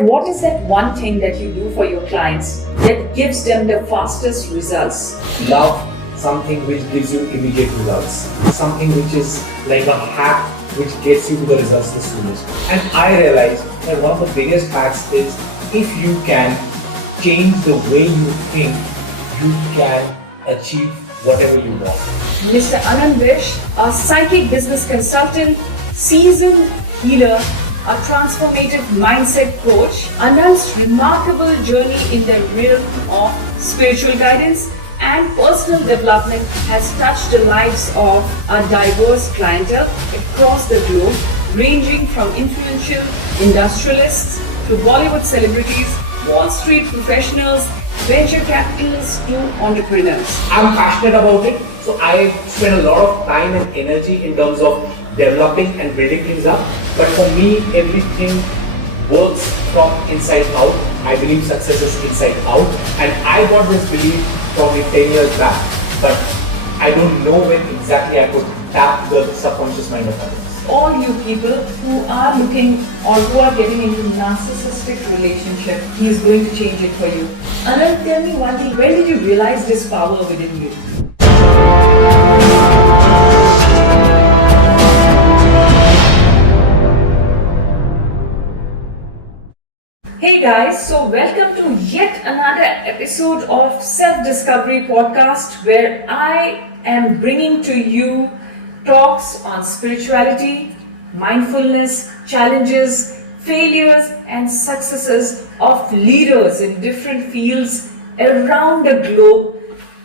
What is that one thing that you do for your clients that gives them the fastest results? Love something which gives you immediate results. Something which is like a hack which gets you to the results the soonest. And I realized that one of the biggest hacks is if you can change the way you think, you can achieve whatever you want. Mr. Aanant Bisht, a psychic business consultant, seasoned healer, a transformative mindset coach, Aanant's remarkable journey in the realm of spiritual guidance and personal development has touched the lives of a diverse clientele across the globe, ranging from influential industrialists to Bollywood celebrities, Wall Street professionals, venture capitalists to entrepreneurs. I'm passionate about it, so I spend a lot of time and energy in terms of developing and building things up. But for me, everything works from inside out. I believe success is inside out, and I got this belief probably 10 years back, but I don't know when exactly I could tap the subconscious mind of others. All you people who are looking or who are getting into narcissistic relationship, he is going to change it for you. Aanant, tell me one thing, when did you realize this power within you? Hey guys, so welcome to yet another episode of Self-Discovery Podcast, where I am bringing to you talks on spirituality, mindfulness, challenges, failures and successes of leaders in different fields around the globe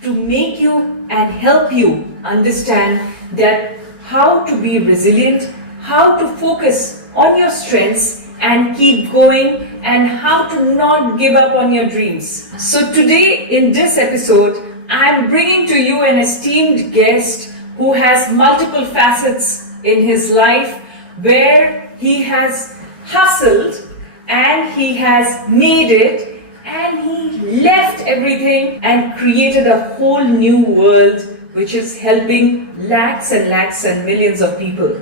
to make you and help you understand that how to be resilient, how to focus on your strengths and keep going, and how to not give up on your dreams. So today in this episode, I am bringing to you an esteemed guest who has multiple facets in his life, where he has hustled and he has made it, and he left everything and created a whole new world which is helping lakhs and millions of people.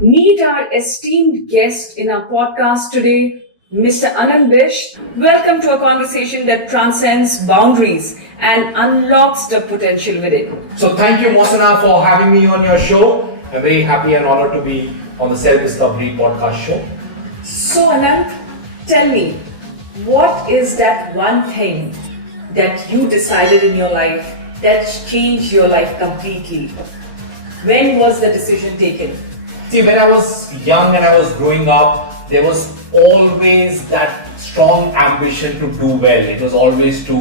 Meet our esteemed guest in our podcast today, Mr. Aanant Bisht. Welcome to a conversation that transcends boundaries and unlocks the potential within. So thank you, Mosana, for having me on your show. I'm very happy and honored to be on the Self-Discovery Podcast show. So Aanant, tell me, what is that one thing that you decided in your life that changed your life completely? When was the decision taken? See, when I was young and I was growing up, there was always that strong ambition to do well. It was always to,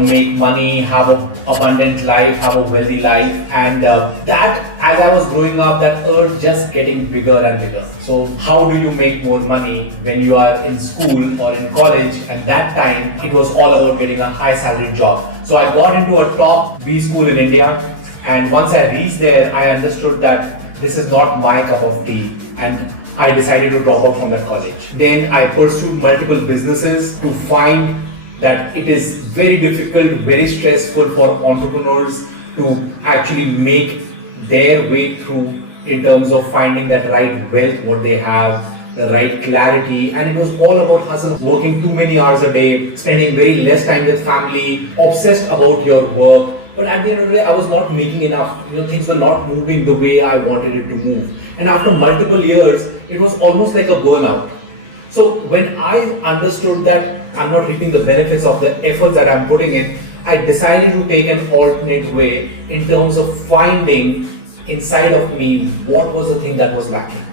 make money, have an abundant life, have a wealthy life. And that, as I was growing up, that urge just getting bigger and bigger. So how do you make more money when you are in school or in college? At that time, it was all about getting a high salary job. So I got into a top B school in India. And once I reached there, I understood that this is not my cup of tea, and I decided to drop out from that college. Then I pursued multiple businesses to find that it is very difficult, very stressful for entrepreneurs to actually make their way through in terms of finding that right wealth, what they have, the right clarity, and it was all about hustle, working too many hours a day, spending very less time with family, obsessed about your work. But at the end of the day, I was not making enough. Things were not moving the way I wanted it to move. And after multiple years, it was almost like a burnout. So when I understood that I'm not reaping the benefits of the efforts that I'm putting in, I decided to take an alternate way in terms of finding inside of me what was the thing that was lacking.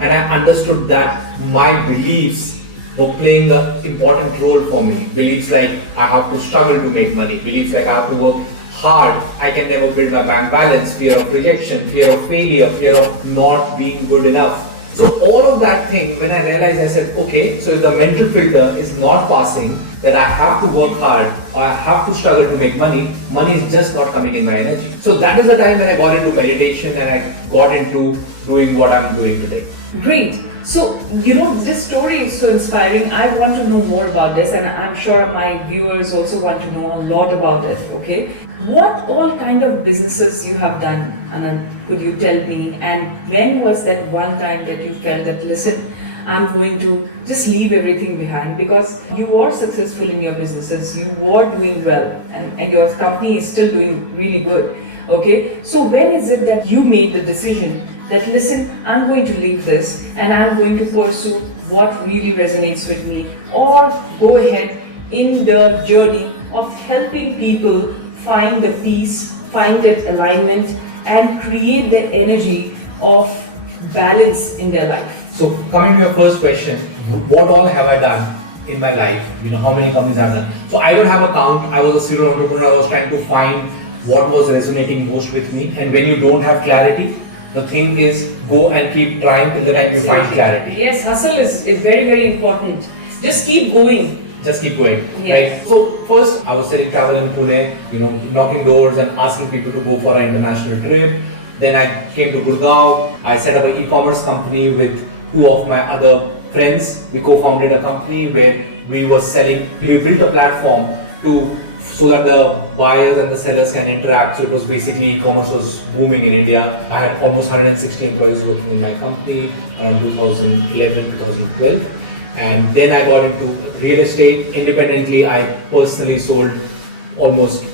And I understood that my beliefs were playing an important role for me. Beliefs like I have to struggle to make money, beliefs like I have to work hard, I can never build my bank balance, fear of rejection, fear of failure, fear of not being good enough. So all of that thing, when I realized, I said, okay, so if the mental filter is not passing, that I have to work hard or I have to struggle to make money, money is just not coming in my energy. So that is the time when I got into meditation and I got into doing what I'm doing today. Great. So, this story is so inspiring. I want to know more about this, and I'm sure my viewers also want to know a lot about it, okay? What all kind of businesses you have done, Aanant, could you tell me? And when was that one time that you felt that, listen, I'm going to just leave everything behind, because you are successful in your businesses, you are doing well, and your company is still doing really good. Okay, so when is it that you made the decision that, listen, I'm going to leave this and I'm going to pursue what really resonates with me, or go ahead in the journey of helping people find the peace, find that alignment, and create the energy of balance in their life? So coming to your first question, what all have I done in my life? How many companies I've done? So I don't have a count. I was a serial entrepreneur. I was trying to find what was resonating most with me. And when you don't have clarity, the thing is, go and keep trying till the time you find clarity. Yes, hustle is very, very important. Just keep going. Just keep going, Yes. right? So first, I was selling travel in Pune, knocking doors and asking people to go for an international trip. Then I came to Gurgaon. I set up an e-commerce company with two of my other friends. We co-founded a company where we were selling. We built a platform so that the buyers and the sellers can interact. So it was basically, e-commerce was booming in India. I had almost 160 employees working in my company around 2011, 2012. And then I got into real estate. Independently, I personally sold almost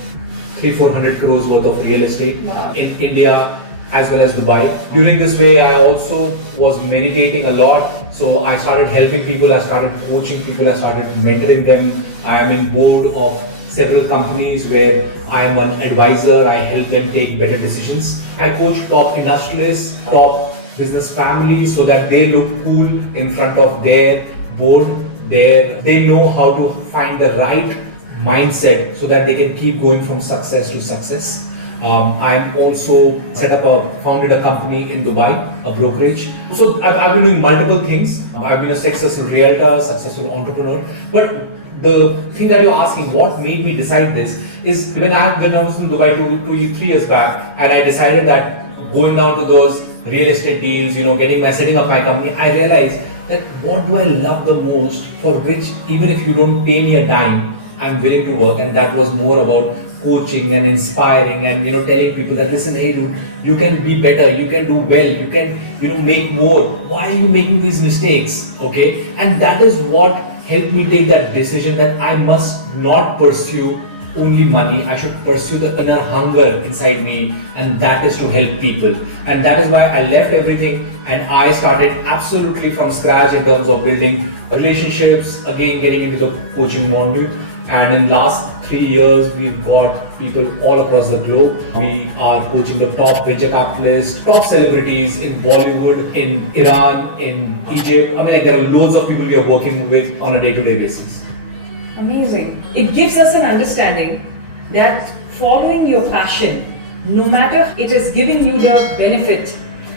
300-400 crores worth of real estate in India as well as Dubai. During this way, I also was meditating a lot. So I started helping people, I started coaching people, I started mentoring them. I am in board of several companies where I am an advisor. I help them take better decisions. I coach top industrialists, top business families, so that they look cool in front of their board. They know how to find the right mindset so that they can keep going from success to success. I'm also founded a company in Dubai, a brokerage. So I've been doing multiple things. I've been a successful realtor, successful entrepreneur. But the thing that you're asking, what made me decide this, is when I was in Dubai 3 years back, and I decided that going down to those real estate deals, setting up my company, I realized that what do I love the most, for which even if you don't pay me a dime, I'm willing to work. And that was more about coaching and inspiring and telling people that, listen, hey dude, you can be better, you can do well, you can make more. Why are you making these mistakes? Okay, and that is what helped me take that decision that I must not pursue only money. I should pursue the inner hunger inside me, and that is to help people. And that is why I left everything and I started absolutely from scratch in terms of building relationships, again getting into the coaching model. And in last 3 years, we've got people all across the globe. We are coaching the top venture capitalists, top celebrities in Bollywood, in Iran, in Egypt. There are loads of people we are working with on a day-to-day basis. Amazing. It gives us an understanding that following your passion, no matter it is giving you the benefit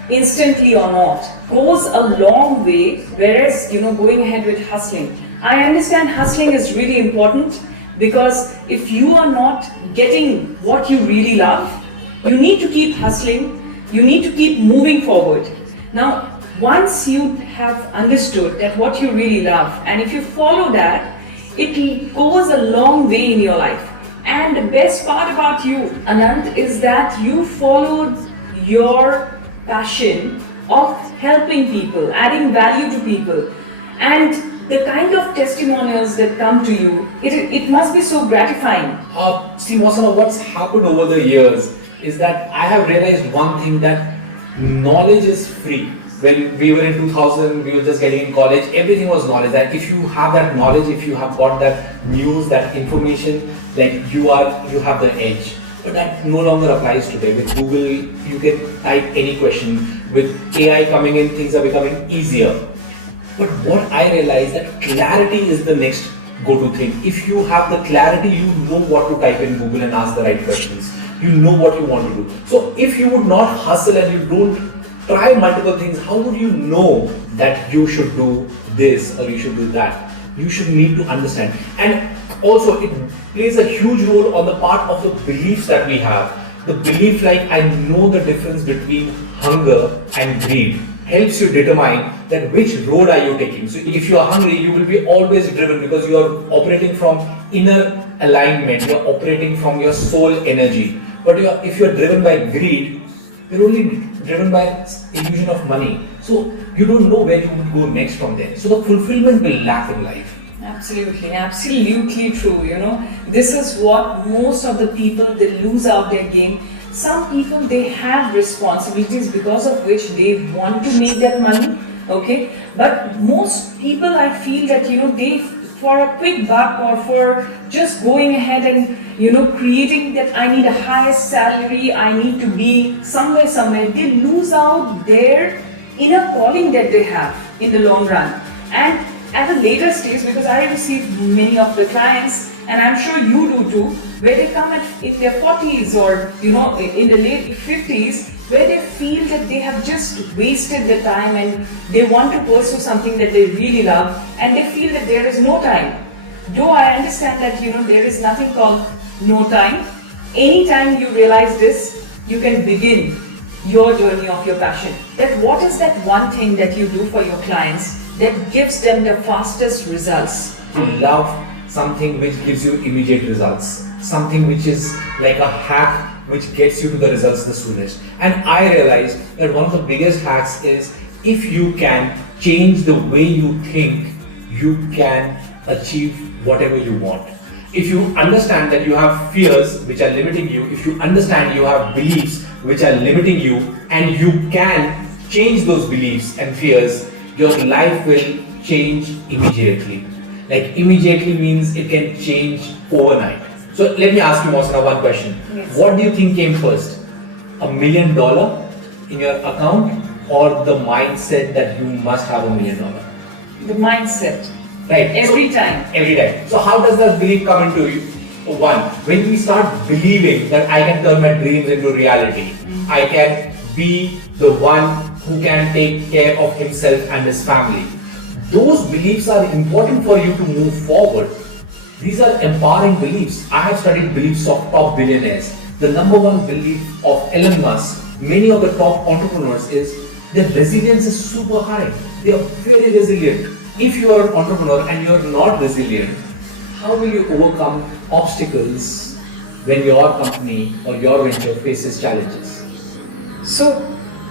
instantly or not, goes a long way, whereas going ahead with hustling. I understand hustling is really important, because if you are not getting what you really love, you need to keep hustling, you need to keep moving forward. Now, once you have understood that what you really love, and if you follow that, it goes a long way in your life. And the best part about you, Aanant, is that you followed your passion of helping people, adding value to people. And the kind of testimonials that come to you, it must be so gratifying. See, Wasana, what's happened over the years is that I have realized one thing, that knowledge is free. When we were in 2000, we were just getting in college, everything was knowledge. That if you have that knowledge, if you have got that news, that information, like you have the edge. But that no longer applies today. With Google, you can type any question. With AI coming in, things are becoming easier. But what I realized, that clarity is the next go-to thing. If you have the clarity, you know what to type in Google and ask the right questions. You know what you want to do. So if you would not hustle and you don't try multiple things, how would you know that you should do this or you should do that? You should need to understand. And also it plays a huge role on the part of the beliefs that we have. The belief, like, I know the difference between hunger and greed, helps you determine that which road are you taking. So if you are hungry, you will be always driven, because you are operating from inner alignment, you are operating from your soul energy. But if you are driven by greed, you're only driven by illusion of money. So you don't know where you would go next from there. So the fulfillment will lack in life. Absolutely, absolutely true. This is what most of the people, they lose out their game. Some people, they have responsibilities because of which they want to make that money, okay? But most people, I feel that, they, for a quick buck or for just going ahead and, creating that I need a highest salary, I need to be somewhere, they lose out their inner calling that they have in the long run. And at a later stage, because I receive many of the clients, and I'm sure you do too, where they come in their 40s or in the late 50s, where they feel that they have just wasted the time and they want to pursue something that they really love, and they feel that there is no time. Though I understand that there is nothing called no time. Anytime you realize this, you can begin your journey of your passion. That what is that one thing that you do for your clients that gives them the fastest results? To love something which gives you immediate results, something which is like a hack which gets you to the results the soonest. And I realized that one of the biggest hacks is, if you can change the way you think, you can achieve whatever you want. If you understand that you have fears which are limiting you, if you understand you have beliefs which are limiting you, and you can change those beliefs and fears, your life will change immediately. Like immediately means it can change overnight. So let me ask you, Mosana, one question. Yes. What do you think came first? $1 million in your account, or the mindset that you must have $1 million? The mindset. Right. Every time. Every time. So how does that belief come into you? One, when we start believing that I can turn my dreams into reality, I can be the one who can take care of himself and his family. Those beliefs are important for you to move forward. These are empowering beliefs. I have studied beliefs of top billionaires. The number one belief of Elon Musk, many of the top entrepreneurs, is their resilience is super high. They are very resilient. If you are an entrepreneur and you are not resilient, how will you overcome obstacles when your company or your venture faces challenges? So,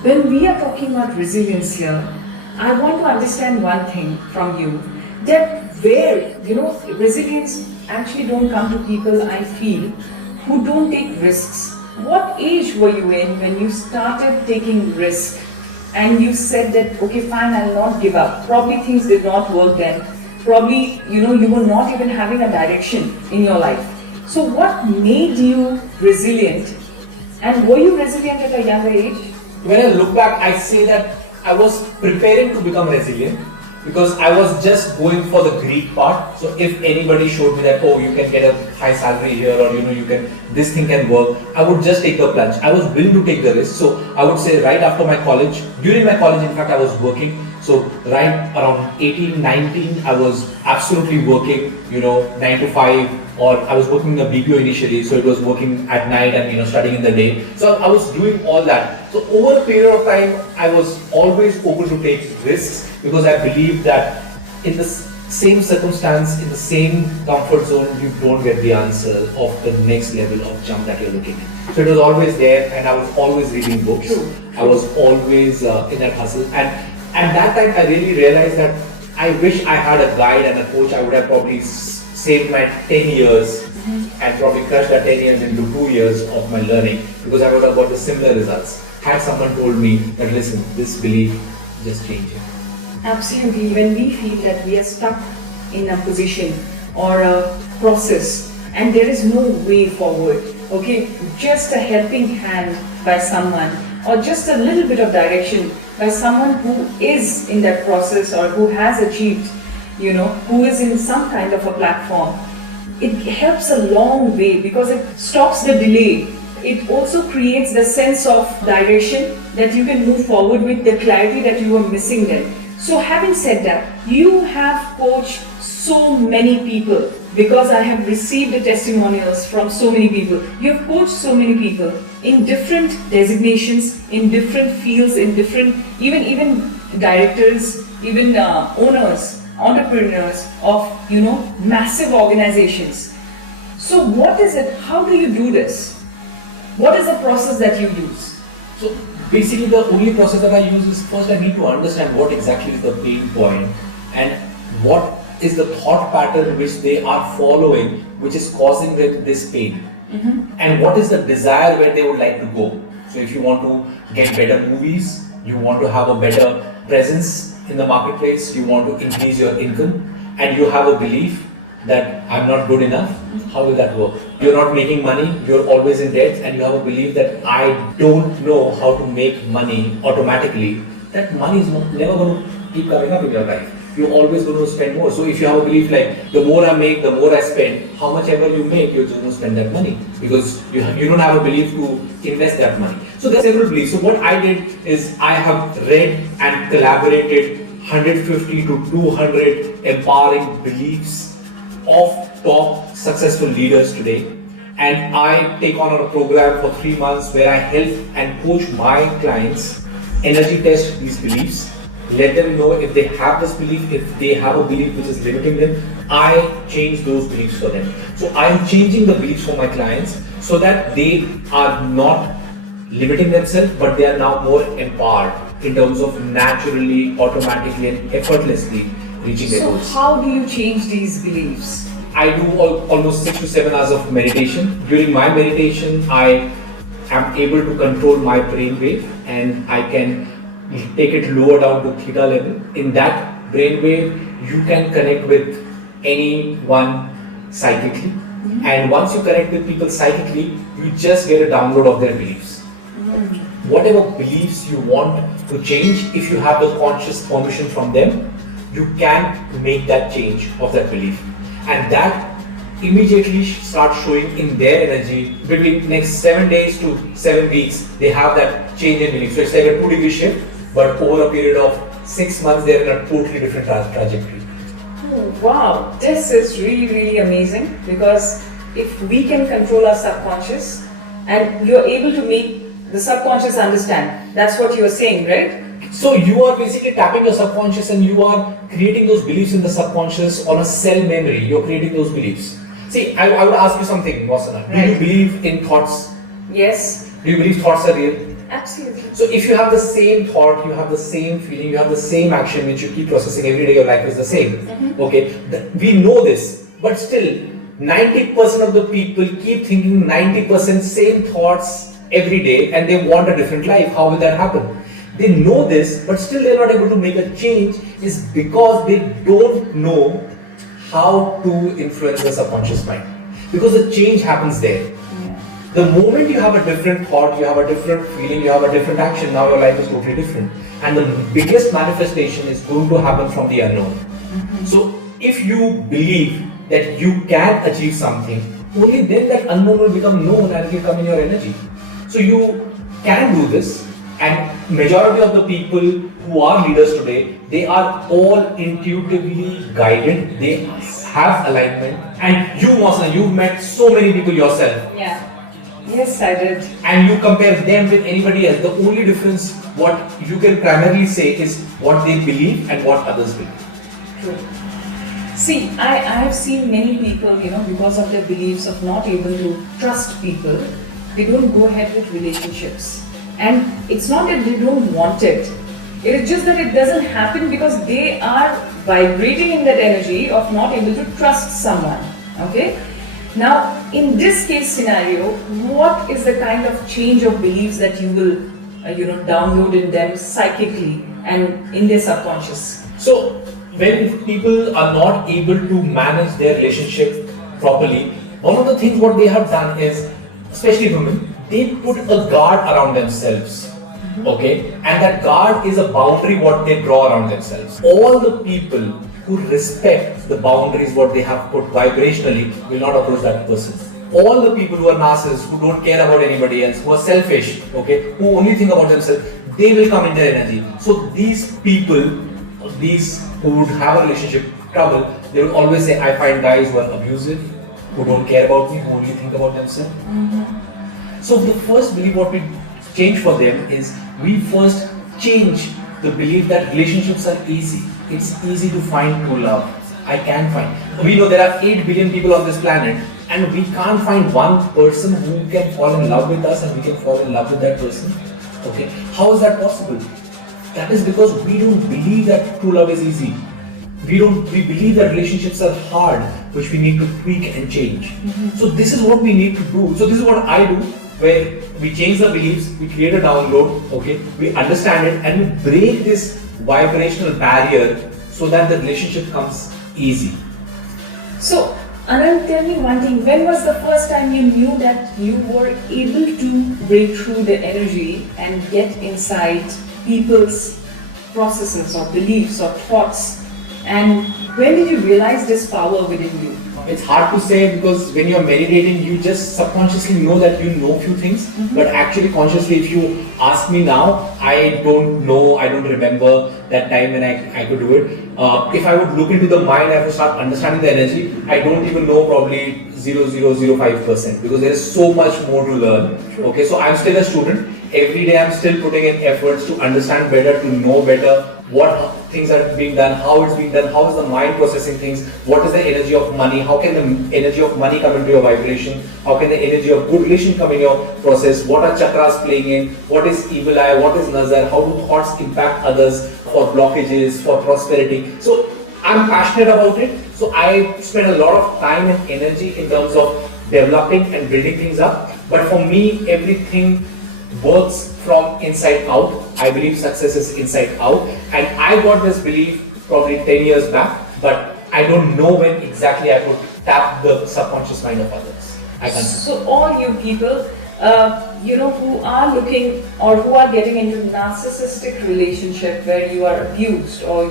when we are talking about resilience here, I want to understand one thing from you, that where, resilience actually don't come to people, I feel, who don't take risks. What age were you in when you started taking risk and you said that, okay, fine, I'll not give up? Probably things did not work then. Probably, you were not even having a direction in your life. So what made you resilient? And were you resilient at a younger age? When I look back, I say that I was preparing to become resilient because I was just going for the greed part. So if anybody showed me that, oh, you can get a high salary here, or this thing can work, I would just take the plunge. I was willing to take the risk. So I would say right after my college, during my college, in fact, I was working. So right around 18, 19, I was absolutely working, 9 to 5, or I was working in a BPO initially, so it was working at night and studying in the day. So I was doing all that. So over a period of time, I was always open to take risks because I believed that in the same circumstance, in the same comfort zone, you don't get the answer of the next level of jump that you're looking at. So it was always there, and I was always reading books. I was always in that hustle. And at that time, I really realized that I wish I had a guide and a coach. I would have probably saved my 10 years and probably crushed that 10 years into 2 years of my learning, because I would have got the similar results had someone told me that, listen, this belief, just change it. Absolutely. When we feel that we are stuck in a position or a process and there is no way forward, okay, just a helping hand by someone or just a little bit of direction by someone who is in that process or who has achieved, who is in some kind of a platform, it helps a long way because it stops the delay. It also creates the sense of direction that you can move forward with, the clarity that you were missing then. So having said that, you have coached so many people, because I have received the testimonials from so many people. You have coached so many people in different designations, in different fields, in different, even directors, even owners, entrepreneurs of, massive organizations. So what is it? How do you do this? What is the process that you use? So Basically, the only process that I use is first I need to understand what exactly is the pain point and what is the thought pattern which they are following, which is causing them this pain, and what is the desire where they would like to go. So, if you want to get better movies, you want to have a better presence in the marketplace, you want to increase your income, and you have a belief that I'm not good enough, how will that work? You're not making money, you're always in debt, and you have a belief that I don't know how to make money automatically. That money is never going to keep coming up in your life. You're always going to spend more. So if you have a belief like the more I make, the more I spend, how much ever you make, you're just going to spend that money because you don't have a belief to invest that money. So there are several beliefs. So what I did is I have read and collaborated 150 to 200 empowering beliefs of top successful leaders today, and I take on a program for 3 months where I help and coach my clients energy test these beliefs, let them know if they have this belief, if they have a belief which is limiting them, I change those beliefs for them. So I am changing the beliefs for my clients so that they are not limiting themselves, but they are now more empowered in terms of naturally, automatically and effortlessly reaching their goals. So how do you change these beliefs? I do almost 6 to 7 hours of meditation. During my meditation, I am able to control my brain wave and I can take it lower down to theta level. In that brain wave, you can connect with anyone psychically. And once you connect with people psychically, you just get a download of their beliefs. Whatever beliefs you want to change, if you have the conscious permission from them, you can make that change of that belief. And that immediately starts showing in their energy. Between next 7 days to 7 weeks, they have that change in belief. So it's like a 2-degree shift, but over a period of 6 months, they're in a totally different trajectory. Oh, wow, this is really, really amazing, because if we can control our subconscious and you're able to make the subconscious understand, that's what you're saying, right? So you are basically tapping your subconscious and you are creating those beliefs in the subconscious on a cell memory. You're creating those beliefs. See, I would ask you something, Vasana. Do you believe in thoughts? Yes. Do you believe thoughts are real? Absolutely. So if you have the same thought, you have the same feeling, you have the same action which you keep processing every day, your life is the same. Okay, we know this, but still 90% of the people keep thinking 90% same thoughts every day and they want a different life. How will that happen? They know this, but still they're not able to make a change, is because they don't know how to influence the subconscious mind. Because the change happens there. The moment you have a different thought, you have a different feeling, you have a different action, now your life is totally different. And the biggest manifestation is going to happen from the unknown. So if you believe that you can achieve something, only then that unknown will become known and it will come in your energy. So you can do this, and majority of the people who are leaders today, they are all intuitively guided, they have alignment. And you, Mosna, you've met so many people yourself. Yeah. Yes, I did. And you compare them with anybody else. The only difference, what you can primarily say, is what they believe and what others believe. True. See, I have seen many people, because of their beliefs of not able to trust people, they don't go ahead with relationships. And it's not that they don't want it. It is just that it doesn't happen because they are vibrating in that energy of not able to trust someone. Okay? Now, in this case scenario, what is the kind of change of beliefs that you will, download in them psychically and in their subconscious? So, when people are not able to manage their relationship properly, one of the things what they have done is, especially women, they put a guard around themselves. Okay? And that guard is a boundary what they draw around themselves. All the people who respect the boundaries what they have put vibrationally will not approach that person. All the people who are narcissists, who don't care about anybody else, who are selfish, okay, who only think about themselves, they will come in their energy. So these people, these who would have a relationship trouble, they will always say, I find guys who are abusive, who don't care about me, who only think about themselves. So the first belief what we change for them is, we first change the belief that relationships are easy. It's easy to find true love. I can find. We know there are 8 billion people on this planet, and we can't find one person who can fall in love with us and we can fall in love with that person. Okay, how is that possible? That is because we don't believe that true love is easy. We believe that relationships are hard, which we need to tweak and change. So this is what we need to do. So this is what I do, where we change the beliefs, we create a download, okay, we understand it, and we break this vibrational barrier so that the relationship comes easy. So, Aanant, tell me one thing. When was the first time you knew that you were able to break through the energy and get inside people's processes or beliefs or thoughts? And when did you realize this power within you? It's hard to say because when you're meditating, you just subconsciously know that you know few things, but actually consciously, if you ask me now, I don't know, I don't remember that time when I could do it. If I would look into the mind, I have to start understanding the energy. I don't even know probably 0.0005% because there is so much more to learn. Okay, so I'm still a student. Every day I'm still putting in efforts to understand better, to know better what things are being done, how it's being done, how is the mind processing things, what is the energy of money, how can the energy of money come into your vibration, how can the energy of good relation come in your process, what are chakras playing in, what is evil eye, what is nazar, how do thoughts impact others for blockages, for prosperity. So I'm passionate about it, so I spend a lot of time and energy in terms of developing and building things up, but for me everything works from inside out. I believe success is inside out, and I got this belief probably 10 years back, but I don't know when exactly I could tap the subconscious mind of others. I can't. So all you people, who are looking or who are getting into narcissistic relationship where you are abused or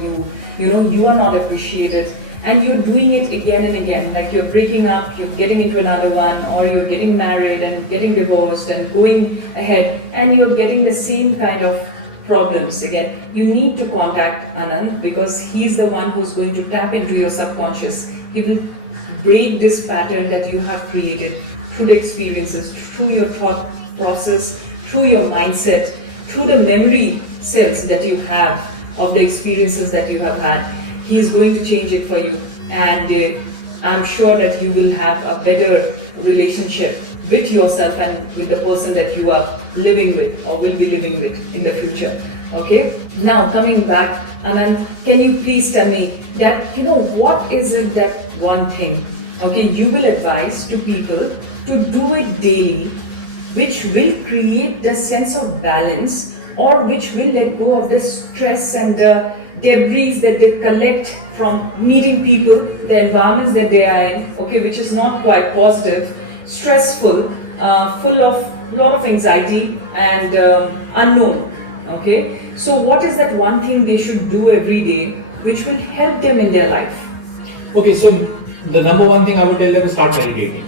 you are not appreciated, and you're doing it again and again, like you're breaking up, you're getting into another one, or you're getting married and getting divorced and going ahead, and you're getting the same kind of problems again, you need to contact Aanant because he's the one who's going to tap into your subconscious. He will break this pattern that you have created through the experiences, through your thought process, through your mindset, through the memory cells that you have of the experiences that you have had. He is going to change it for you, and I'm sure that you will have a better relationship with yourself and with the person that you are living with or will be living with in the future. Okay? Now coming back, Aanant, can you please tell me that, what is it that one thing, okay, you will advise to people to do it daily, which will create the sense of balance or which will let go of the stress and the debris that they collect from meeting people, the environments that they are in, okay, which is not quite positive, stressful, full of lot of anxiety and unknown, okay. So what is that one thing they should do every day which will help them in their life? Okay, so the number one thing I would tell them is start meditating.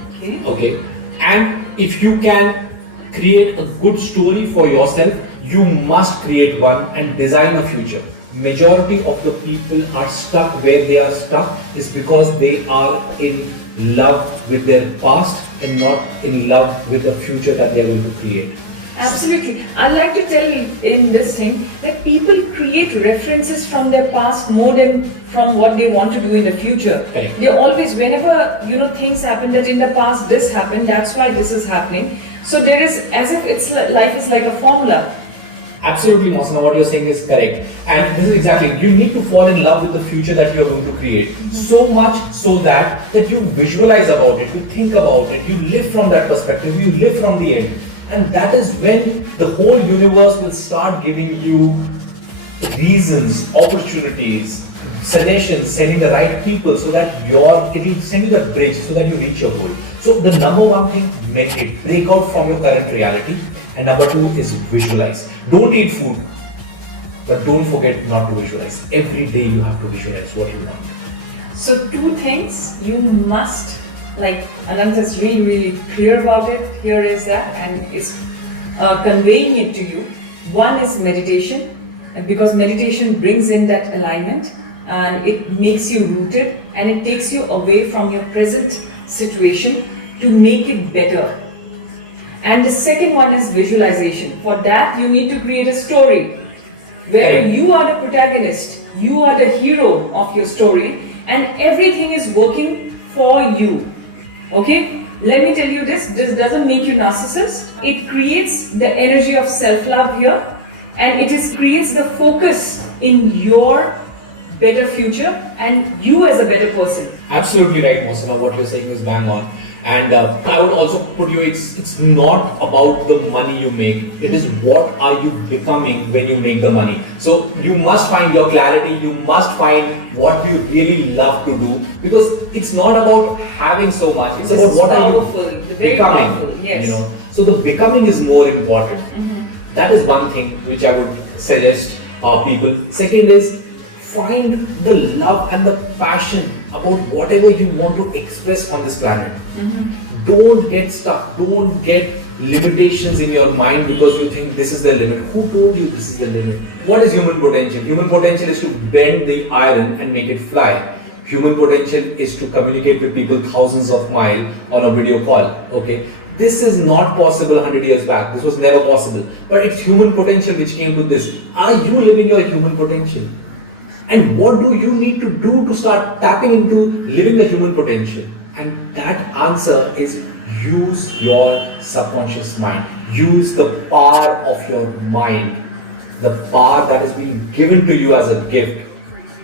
Okay, and if you can create a good story for yourself, you must create one and design a future. Majority of the people are stuck where they are stuck is because they are in love with their past and not in love with the future that they are going to create. Absolutely. I'd like to tell you in this thing that people create references from their past more than from what they want to do in the future. Correct. They always, whenever things happen that in the past this happened, that's why this is happening. So there is, as if it's life is like a formula. Absolutely, Mosana, what you're saying is correct. And this is exactly, you need to fall in love with the future that you're going to create. So much so that you visualize about it, you think about it, you live from that perspective, you live from the end. And that is when the whole universe will start giving you reasons, opportunities, suggestions, sending the right people so that it will send you the bridge so that you reach your goal. So the number one thing, meditate, break out from your current reality. And number two is visualize. Don't eat food, but don't forget not to visualize. Every day you have to visualize what you want. So two things you must, like Aanant is really, really clear about it. Here is that, and is conveying it to you. One is meditation, and because meditation brings in that alignment, and it makes you rooted, and it takes you away from your present situation to make it better. And the second one is visualization. For that, you need to create a story where you are the protagonist, you are the hero of your story, and everything is working for you. Okay? Let me tell you this doesn't make you narcissist. It creates the energy of self-love here, and creates the focus in your better future and you as a better person. Absolutely right, Mosana. What you're saying is bang on. And I would also put you, it's not about the money you make. It is what are you becoming when you make the money. So you must find your clarity. You must find what you really love to do, because it's not about having so much. It's about what are you becoming. Powerful, yes. You know. So the becoming is more important. That is one thing which I would suggest people. Second is, find the love and the passion about whatever you want to express on this planet. Don't get stuck. Don't get limitations in your mind because you think this is the limit. Who told you this is the limit? What is human potential? Human potential is to bend the iron and make it fly. Human potential is to communicate with people thousands of miles on a video call. Okay, this is not possible 100 years back. This was never possible. But it's human potential which came to this. Are you living your human potential? And what do you need to do to start tapping into living the human potential? And that answer is use your subconscious mind. Use the power of your mind. The power that is being given to you as a gift.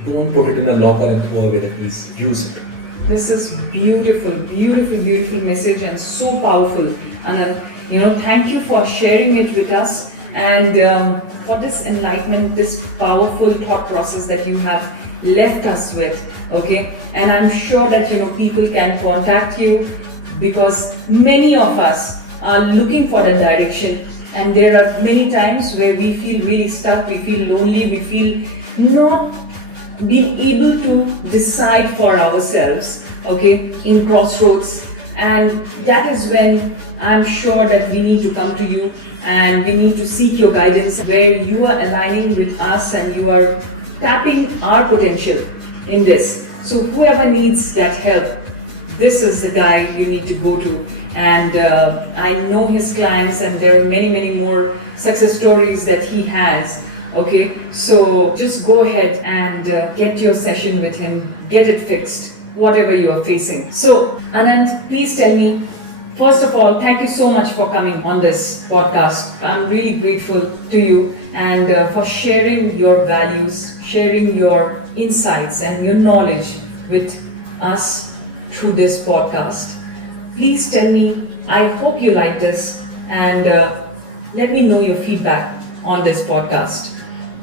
Don't put it in a locker and throw away the keys. Use it. This is beautiful, beautiful, beautiful message and so powerful. And thank you for sharing it with us. And for this enlightenment, this powerful thought process that you have left us with, okay? And I'm sure that people can contact you, because many of us are looking for the direction, and there are many times where we feel really stuck, we feel lonely, we feel not being able to decide for ourselves, okay, in crossroads. And that is when I'm sure that we need to come to you and we need to seek your guidance, where you are aligning with us and you are tapping our potential in this. So whoever needs that help, this is the guy you need to go to. And I know his clients, and there are many, many more success stories that he has. Okay, so just go ahead and get your session with him, get it fixed, whatever you are facing. So Aanant, please tell me, first of all, thank you so much for coming on this podcast. I'm really grateful to you, and for sharing your values, sharing your insights and your knowledge with us through this podcast. Please tell me, I hope you like this, and let me know your feedback on this podcast.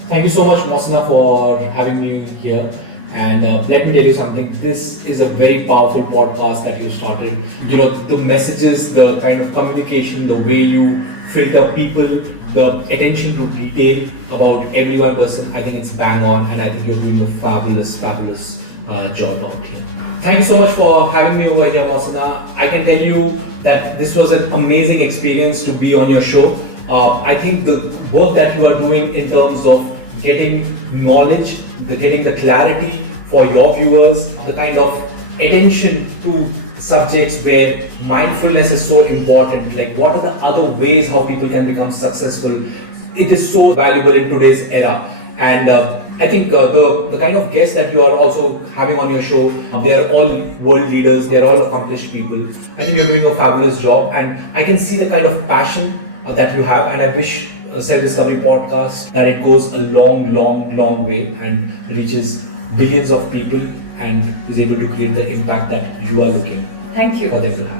Thank you so much, Mosana, for having me here. And let me tell you something, this is a very powerful podcast that you started. The messages, the kind of communication, the way you filter people, the attention to detail about every one person, I think it's bang on, and I think you're doing a fabulous, fabulous job out here. Thanks so much for having me over here, Mosana. I can tell you that this was an amazing experience to be on your show. I think the work that you are doing in terms of getting knowledge, getting the clarity for your viewers, the kind of attention to subjects where mindfulness is so important, like what are the other ways how people can become successful. It is so valuable in today's era. And I think the kind of guests that you are also having on your show, they are all world leaders, they are all accomplished people. I think you're doing a fabulous job, and I can see the kind of passion that you have, and I wish Self-Discovery Podcast that it goes a long, long, long way and reaches billions of people and is able to create the impact that you are looking Thank you. for them to have.